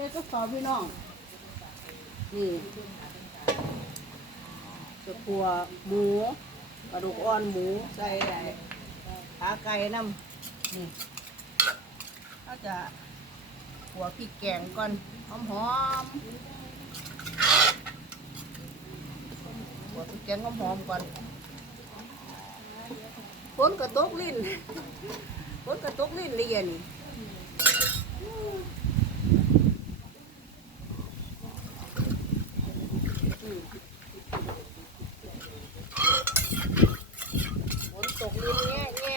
ฮ็ดกับข้าวพี่น้อง นี่จะครัวหมูกระดูกอ่อนหมูใส่ไอ้ขาไก่น้ำนี่เขาจะขัวพริกแกงก่อนหอมหอมๆขัวพริกแกงหอมหอมก่อนฝนกระตกลิ้นฝนกระตกลิ้นเลยอะนี่ ฝนตกลิ้นแง่แง่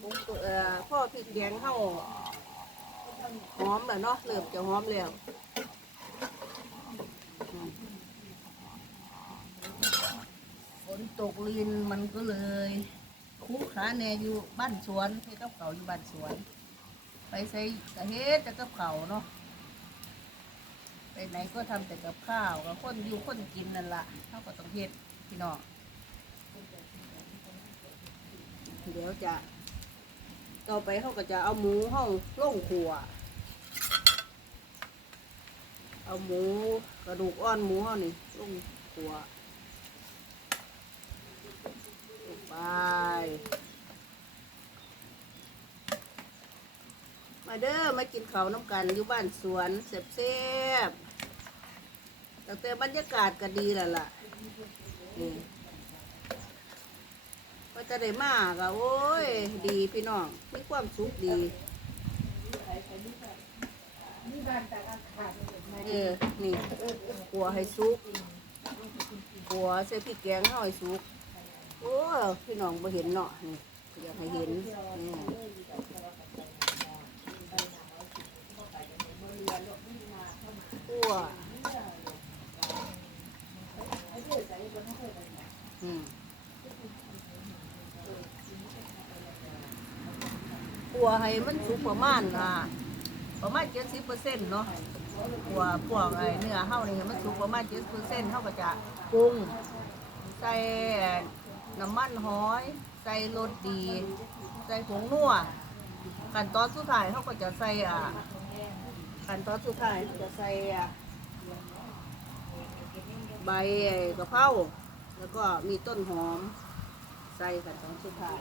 ฝนตกเอ่อ พ่อพริกแกงเข้าหอมแล้วเนาะเริ่มจะหอมแล้วอืมฝนตกลินมันก็เลยคู่ขาแน่อยู่บ้านสวนให้กับเขาอยู่บ้านสวน ไปใส่กระเฮ็ดแต่กับเขาเนาะไปไหนก็ทำแต่กับข้าวกับคนอยู่คนกินนั่นละเขาก็ต้องเฮ็ดพี่น้องเดี๋ยวจะ ต่อไปเขาก็จะเอาหมูห้องล่งขัวเอาหมูกระดูกอ่อนหมูเขานี่ล่งขัวลงไป มาเด้อมากินข้าวน้ำกันอยู่บ้านสวนเสบๆแต่แต่บรรยากาศก็ดีแล้วล่ะนี่ ก็จะได้มากอะโอ้ย ดีพี่น้องมีความสุขดีเออนี่ขัวให้สุกขัวใส่พริกแกงให้อยสุกโอ้พี่น้องบ่เห็นเนาะนี่อยากให้เห็นนี่ขัวอืม กลัวให้มันสุกประมาณอ่าประมาณเจ็ดสิบเปอร์เซ็นต์เนาะกลัวพวกไอ้เนื้อเฮานี่ให้มันสุกประมาณเจ็ดเปอร์เซ็นต์เฮาก็จะปรุงใส่น้ำมันหอย ใส่รสดี ใส่ผงนัวขั้นตอนสุดท้ายเฮาก็จะใส่อ่าขั้นตอนสุดท้ายจะใส่อ่าใบไอ้กะเพราแล้วก็มีต้นหอม ใส่ขั้นตอนสุดท้าย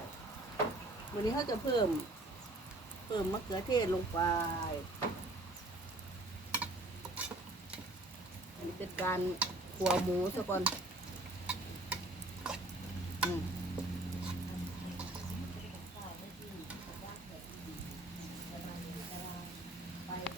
วันนี้เขาจะเพิ่ม พิ่มมะเขือเทศลงไป อันนี้เป็นการขัวหมูซะก่อน